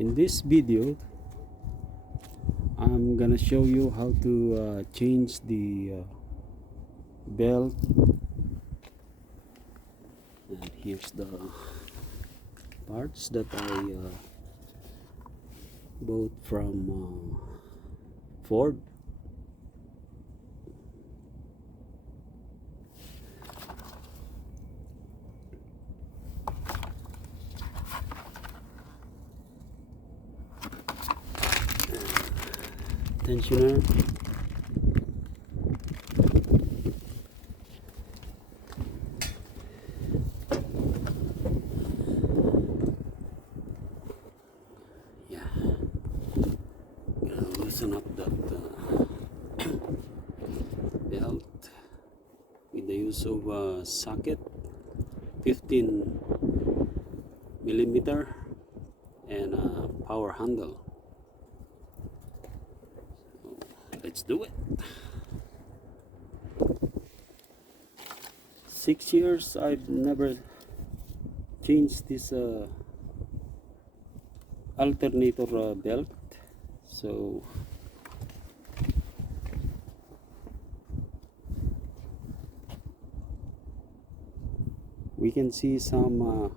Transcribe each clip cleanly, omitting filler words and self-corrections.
In this video I'm gonna show you how to change the belt, and here's the parts that I bought from Ford. Tensioner, yeah, gonna loosen up that belt with the use of a socket 15 millimeter and a power handle. Let's do it. 6 years I've never changed this alternator belt, so we can see some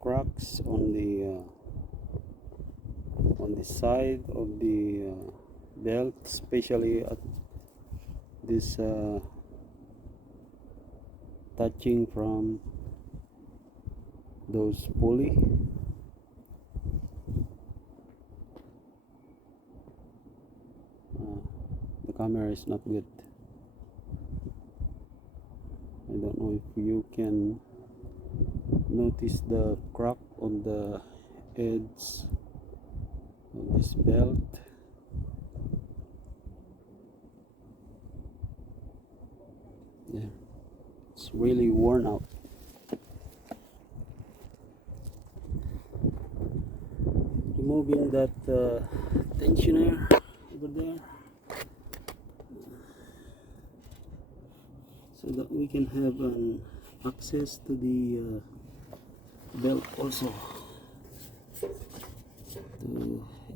cracks on the side of the belt, especially at this touching from those pulley. The camera is not good. I don't know if you can notice the crack on the edge of this belt. Yeah, it's really worn out. Removing that tensioner over there so that we can have an access to the belt also.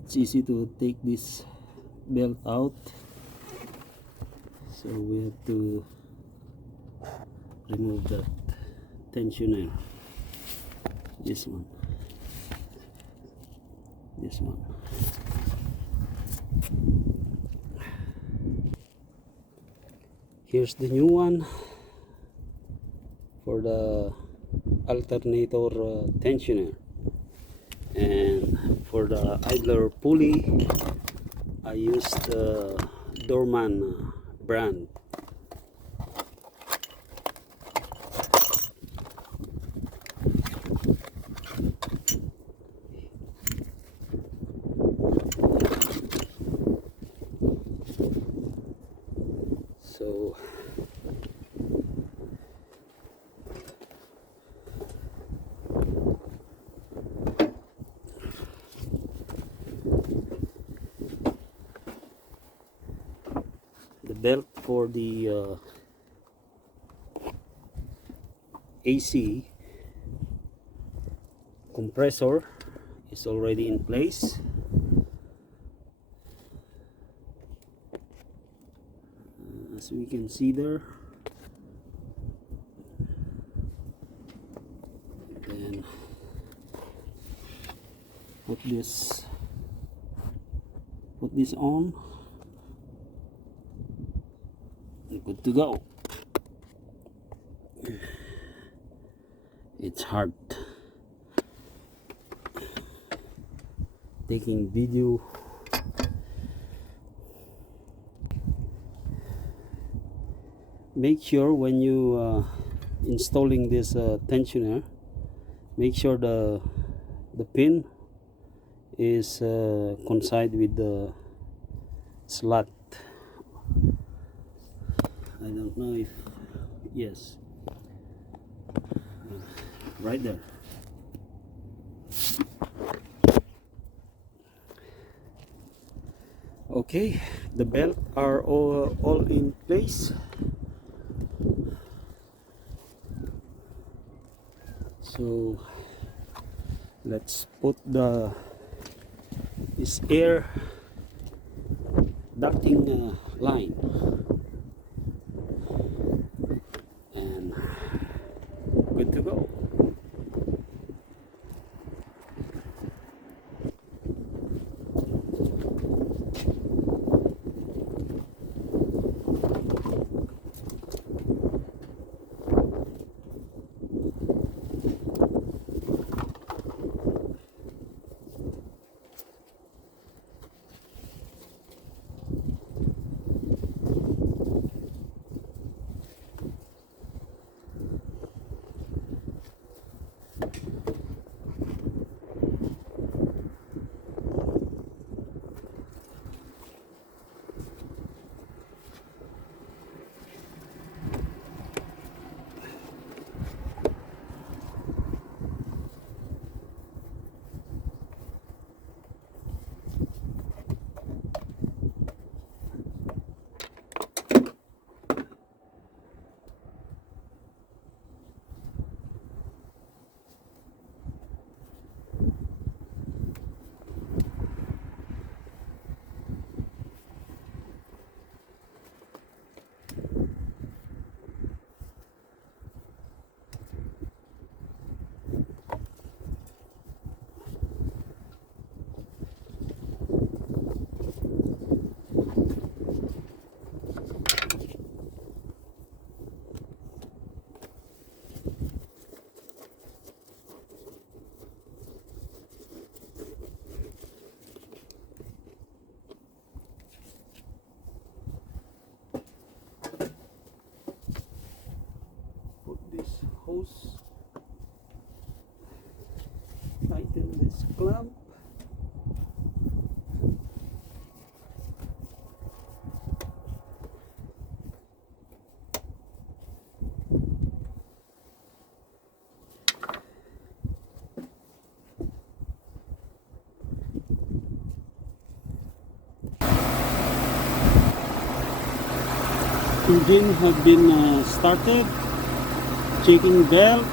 It's easy to take this belt out, so we have to remove that tensioner. This one. Here's the new one for the alternator tensioner, and for the idler pulley I used Dorman brand. So the belt for the AC compressor is already in place. As we can see there, then put this on, and good to go. It's hard taking video. Make sure when you installing this tensioner, make sure the pin is coincide with the slot. I don't know if, yes, right there. Okay, the belt are all in place. So let's put the this air ducting line, and good to go. This hose, tighten this clamp, engine have been started, checking belt,